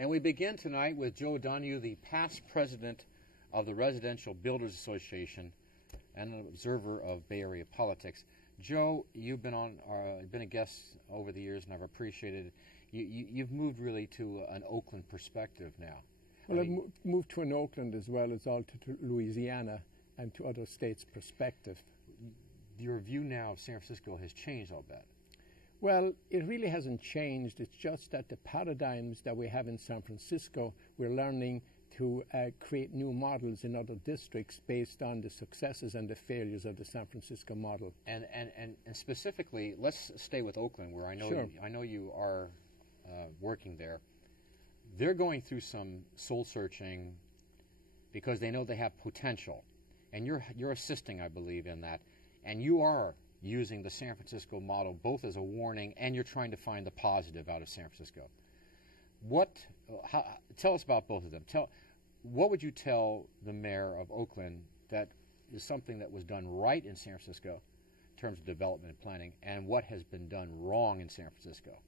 And we begin tonight with Joe Donoghue, the past president of the Residential Builders Association and an observer of Bay Area politics. Joe, you've been a guest over the years, and I've appreciated it. You've moved really to an Oakland perspective now. Well, I've moved to an Oakland as well as also to Louisiana and to other states' perspective. Your view now of San Francisco has changed, I'll bet. Well, it really hasn't changed. It's just that the paradigms that we have in San Francisco, we're learning to create new models in other districts based on the successes and the failures of the San Francisco model. And specifically, let's stay with Oakland, where I know you are working there. They're going through some soul searching because they know they have potential, and you're assisting, I believe, in that, and you are using the San Francisco model both as a warning, and you're trying to find the positive out of San Francisco. Tell us about both of them. What would you tell the mayor of Oakland that is something that was done right in San Francisco in terms of development and planning, and what has been done wrong in San Francisco?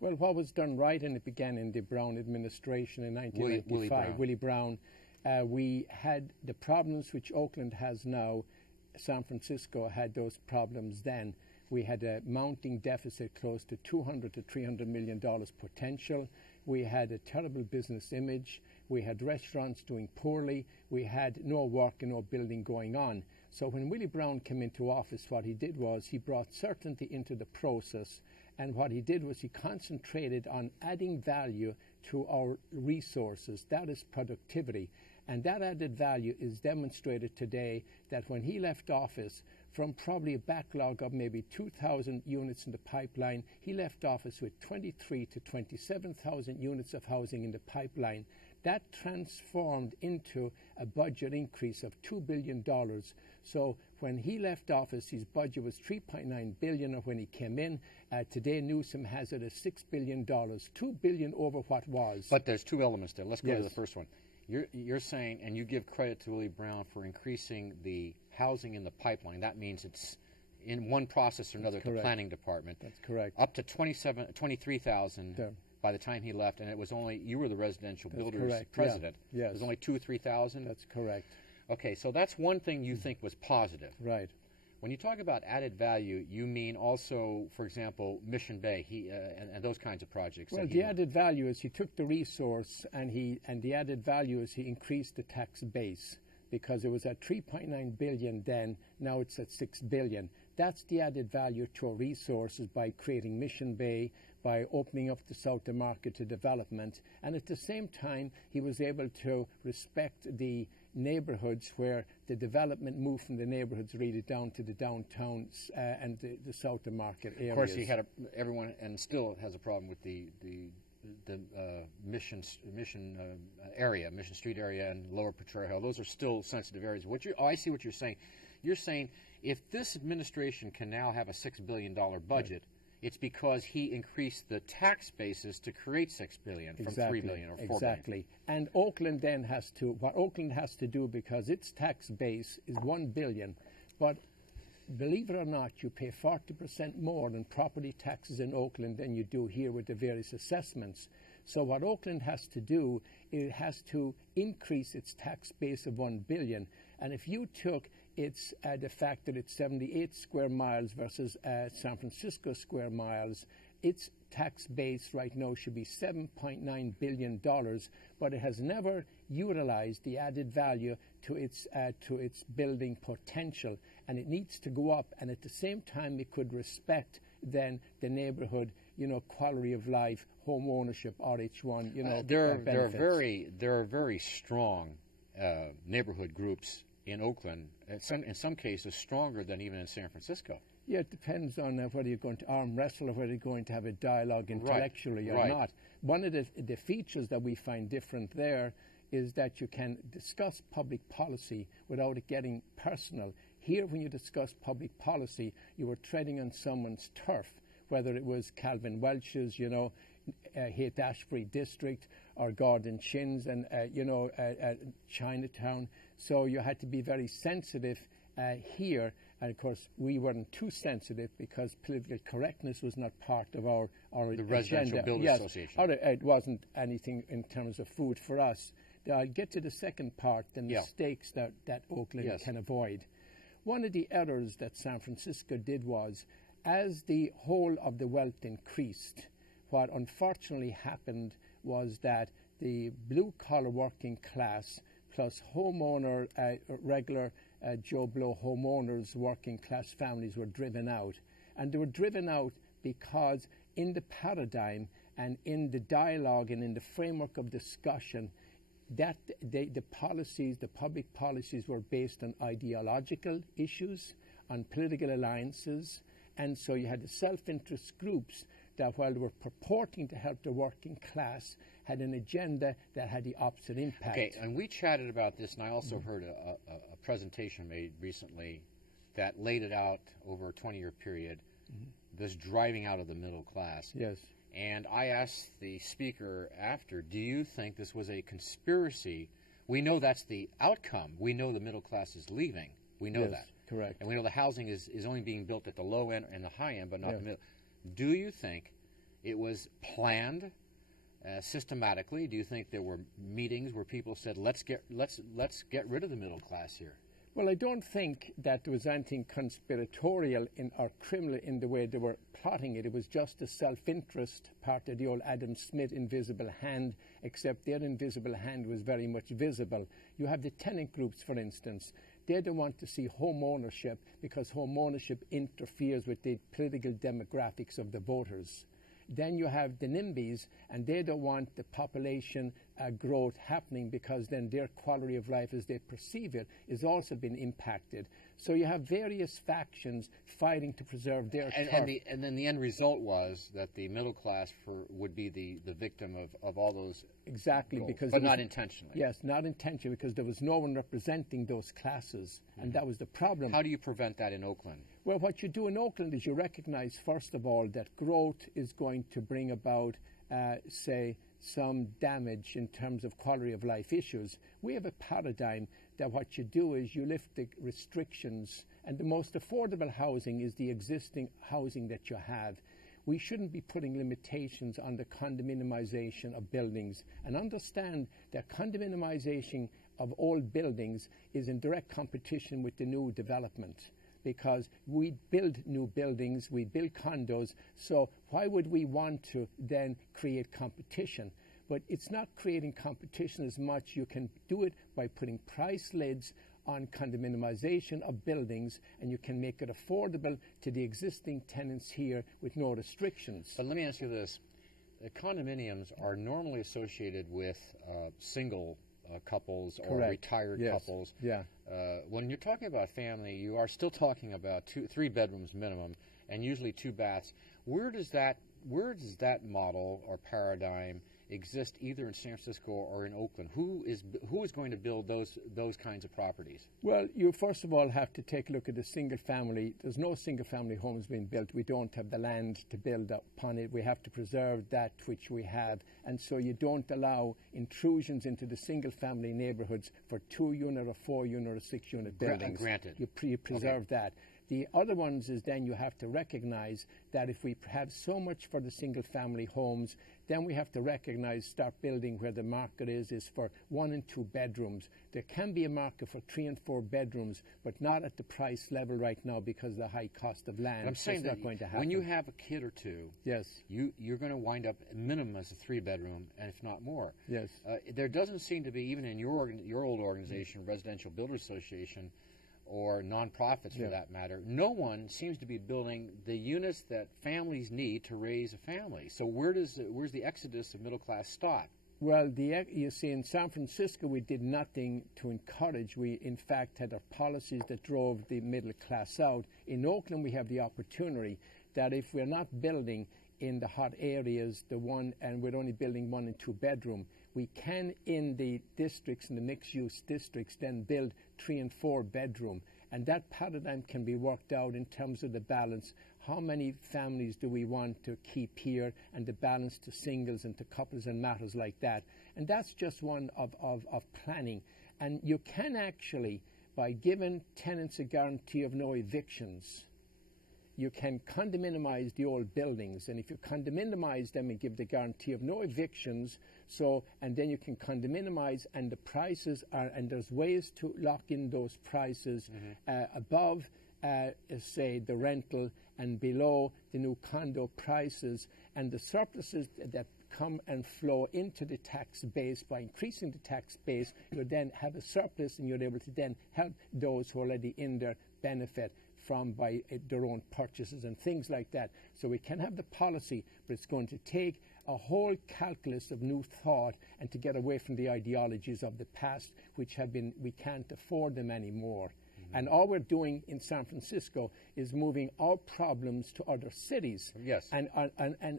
Well, what was done right, and it began in the Brown administration in 1995, Willie Brown. We had the problems which Oakland has now. San Francisco had those problems then. We had a mounting deficit close to $200 to $300 million potential. We had a terrible business image. We had restaurants doing poorly. We had no work and no building going on. So when Willie Brown came into office, what he did was he brought certainty into the process. And what he did was he concentrated on adding value to our resources. That is productivity. And that added value is demonstrated today that when he left office, from probably a backlog of maybe 2,000 units in the pipeline, he left office with 23 to 27,000 units of housing in the pipeline. That transformed into a budget increase of $2 billion. So when he left office, his budget was $3.9 billion when he came in. Today, Newsom has it at $6 billion, $2 billion over what was. But there's two elements there. Let's go to the first one. You're saying, and you give credit to Willie Brown for increasing the housing in the pipeline. That means it's in one process or another at the planning department. That's correct. Up to 23,000 by the time he left, and it was only, you were the residential builders president. Yeah. Yes. It was only 2,000 or 3,000? That's correct. Okay, so that's one thing you think was positive. Right. When you talk about added value, you mean also, for example, Mission Bay and those kinds of projects. Well, the added value is he took the resource and the added value is he increased the tax base, because it was at $3.9 billion then, now it's at $6 billion. That's the added value to our resources by creating Mission Bay, by opening up the South market to development. And at the same time, he was able to respect the neighborhoods where the development moved from the neighborhoods really down to the downtowns and the South market areas. Of course, he had everyone, and still has a problem with the Mission Street area and Lower Potrero Hill. Those are still sensitive areas. I see what you're saying. You're saying if this administration can now have a $6 billion budget, it's because he increased the tax basis to create $6 billion from $3 billion or $4 billion. Exactly. And Oakland then has to, what Oakland has to do, because its tax base is $1 billion, but believe it or not, you pay 40% more in property taxes in Oakland than you do here with the various assessments. So what Oakland has to do, it has to increase its tax base of $1 billion. And if you took its the fact that it's 78 square miles versus San Francisco square miles, its tax base right now should be $7.9 billion, but it has never utilized the added value to its building potential, and it needs to go up. And at the same time, it could respect then the neighborhood, quality of life, home ownership, RH1, there are very strong neighborhood groups in Oakland, in some cases stronger than even in San Francisco. Yeah, it depends on whether you're going to arm wrestle or whether you're going to have a dialogue intellectually or not. One of the features that we find different there is that you can discuss public policy without it getting personal. Here, when you discuss public policy, you are treading on someone's turf, whether it was Calvin Welch's, Haight-Ashbury district, or Gordon Chin's and, Chinatown. So you had to be very sensitive here, And of course, we weren't too sensitive because political correctness was not part of our the Residential Builders Association. It wasn't anything in terms of food for us. I'll get to the second part, the mistakes that Oakland can avoid. One of the errors that San Francisco did was, as the whole of the wealth increased, what unfortunately happened was that the blue-collar working class plus homeowner, regular Joe Blow homeowners, working class families were driven out. And they were driven out because in the paradigm and in the dialogue and in the framework of discussion, that the policies, the public policies were based on ideological issues, on political alliances, and so you had the self-interest groups that, while they were purporting to help the working class, had an agenda that had the opposite impact. Okay, and we chatted about this, and I also heard a presentation made recently that laid it out over a 20-year period, this driving out of the middle class. Yes. And I asked the speaker after, do you think this was a conspiracy? We know that's the outcome. We know the middle class is leaving. We know that. Correct. And we know the housing is only being built at the low end and the high end, but not the middle. Do you think it was planned systematically? Do you think there were meetings where people said, let's get rid of the middle class here? Well, I don't think that there was anything conspiratorial or criminal in the way they were plotting it. It was just a self-interest part of the old Adam Smith invisible hand, except their invisible hand was very much visible. You have the tenant groups, for instance. They don't want to see home ownership because home ownership interferes with the political demographics of the voters. Then you have the NIMBYs, and they don't want the population growth happening because then their quality of life as they perceive it is also been impacted. So you have various factions fighting to preserve their turf. And then the end result was that the middle class would be the victim of all those exactly goals, because but not intentionally. Yes, not intentionally, because there was no one representing those classes, and that was the problem. How do you prevent that in Oakland? Well, what you do in Oakland is you recognize, first of all, that growth is going to bring about, say, some damage in terms of quality of life issues. We have a paradigm that what you do is you lift the restrictions, and the most affordable housing is the existing housing that you have. We shouldn't be putting limitations on the condominiumization of buildings, and understand that condominiumization of old buildings is in direct competition with the new development, because we build new buildings, we build condos, so why would we want to then create competition? But it's not creating competition as much. You can do it by putting price lids on condominiumization of buildings, and you can make it affordable to the existing tenants here with no restrictions. But let me ask you this. The condominiums are normally associated with single couples or retired couples. Yeah. When you're talking about family, you are still talking about 3 bedrooms minimum, and usually 2 baths. Where does that model or paradigm exist either in San Francisco or in Oakland? Who is going to build those kinds of properties? Well, you first of all have to take a look at the single family. There's no single family homes being built. We don't have the land to build upon it. We have to preserve that which we have, and so you don't allow intrusions into the single family neighborhoods for 2-unit or 4-unit or 6-unit buildings. Granted. You preserve that. The other ones is then you have to recognize that if we have so much for the single-family homes, then we have to recognize, start building where the market is for 1 and 2 bedrooms. There can be a market for 3 and 4 bedrooms, but not at the price level right now because of the high cost of land. I'm saying that's not going to happen. When you have a kid or 2, yes, you're going to wind up minimum as a 3-bedroom, and if not more. Yes. There doesn't seem to be, even in your old organization, Residential Builders Association, or nonprofits for that matter, no one seems to be building the units that families need to raise a family. So where's the exodus of middle class stop? Well, you see, in San Francisco, we did nothing to encourage. We, in fact, had our policies that drove the middle class out. In Oakland, we have the opportunity that if we're not building in the hot areas, and we're only building 1 and 2 bedroom, we can, in the districts, in the mixed-use districts, then build 3 and 4 bedroom. And that paradigm can be worked out in terms of the balance. How many families do we want to keep here, and the balance to singles and to couples and matters like that. And that's just one of planning. And you can actually, by giving tenants a guarantee of no evictions, you can condominiumize the old buildings, and if you condominiumize them and give the guarantee of no evictions, and then you can condominiumize, and the prices are, and there's ways to lock in those prices above, say, the rental and below the new condo prices, and the surpluses that come and flow into the tax base. By increasing the tax base, you then have a surplus, and you're able to then help those who are already in there benefit from by their own purchases and things like that. So we can have the policy, but it's going to take a whole calculus of new thought and to get away from the ideologies of the past, which have been, we can't afford them anymore. And all we're doing in San Francisco is moving our problems to other cities. Yes. And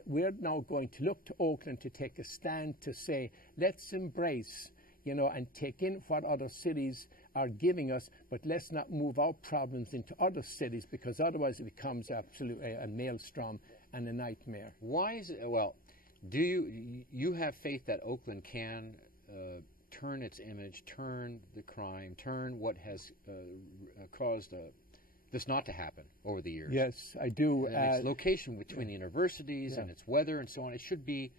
we're now going to look to Oakland to take a stand to say, let's embrace, and take in what other cities are giving us, but let's not move our problems into other cities, because otherwise it becomes absolutely a maelstrom and a nightmare. Why is it, well, do you have faith that Oakland can turn its image, turn the crime, turn what has caused this not to happen over the years? Yes, I do. And its location between the universities and its weather and so on, it should be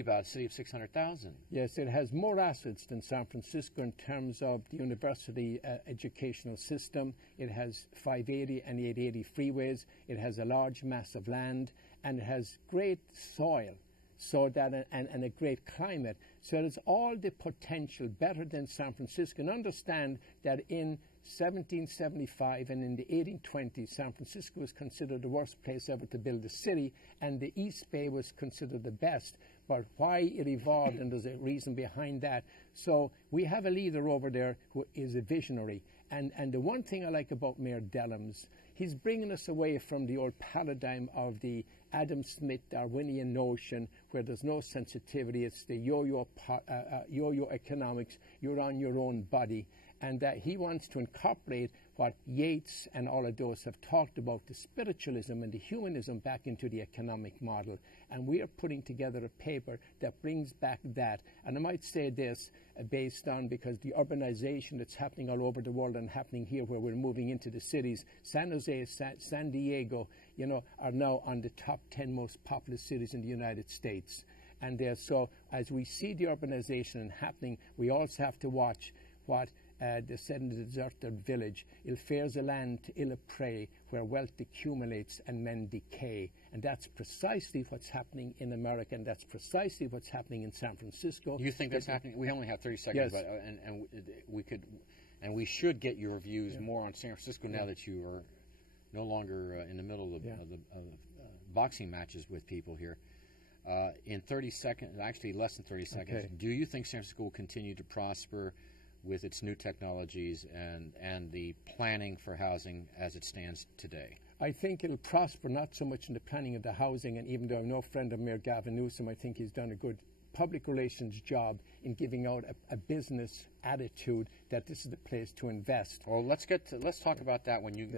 about a city of 600,000. Yes, it has more assets than San Francisco in terms of the university educational system. It has 580 and 880 freeways. It has a large mass of land, and it has great soil, so that and a great climate. So it has all the potential better than San Francisco. And understand that in 1775 and in the 1820s, San Francisco was considered the worst place ever to build a city, and the East Bay was considered the best. But why it evolved, and there's a reason behind that. So we have a leader over there who is a visionary. And the one thing I like about Mayor Dellums, he's bringing us away from the old paradigm of the Adam Smith Darwinian notion, where there's no sensitivity. It's the yo-yo economics. You're on your own body. And that he wants to incorporate what Yeats and all of those have talked about, the spiritualism and the humanism, back into the economic model. And we are putting together a paper that brings back that. And I might say this, based on, because the urbanization that's happening all over the world and happening here where we're moving into the cities, San Jose, San Diego, are now on the top 10 most populous cities in the United States. And so as we see the urbanization happening, we also have to watch what they said in the deserted village, ill fares a land to ill a prey, where wealth accumulates and men decay. And that's precisely what's happening in America, and that's precisely what's happening in San Francisco. You think that's happening? We only have 30 seconds, yes. But, we should get your views more on San Francisco now that you are no longer in the middle of boxing matches with people here. In 30 seconds, actually less than 30 seconds, do you think San Francisco will continue to prosper with its new technologies and the planning for housing as it stands today? I think it'll prosper not so much in the planning of the housing, and even though I'm no friend of Mayor Gavin Newsom, I think he's done a good public relations job in giving out a business attitude that this is the place to invest. Well, let's talk about that when you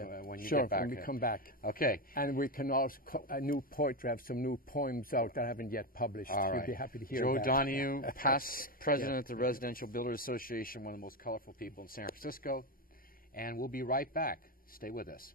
sure, get back. When we come back. Okay. And we can also a new poetry, have some new poems out that I haven't yet published. All right. We'd be happy to hear Joe that. Donoghue, past president of the Residential Builders Association, one of the most colorful people in San Francisco, and we'll be right back. Stay with us.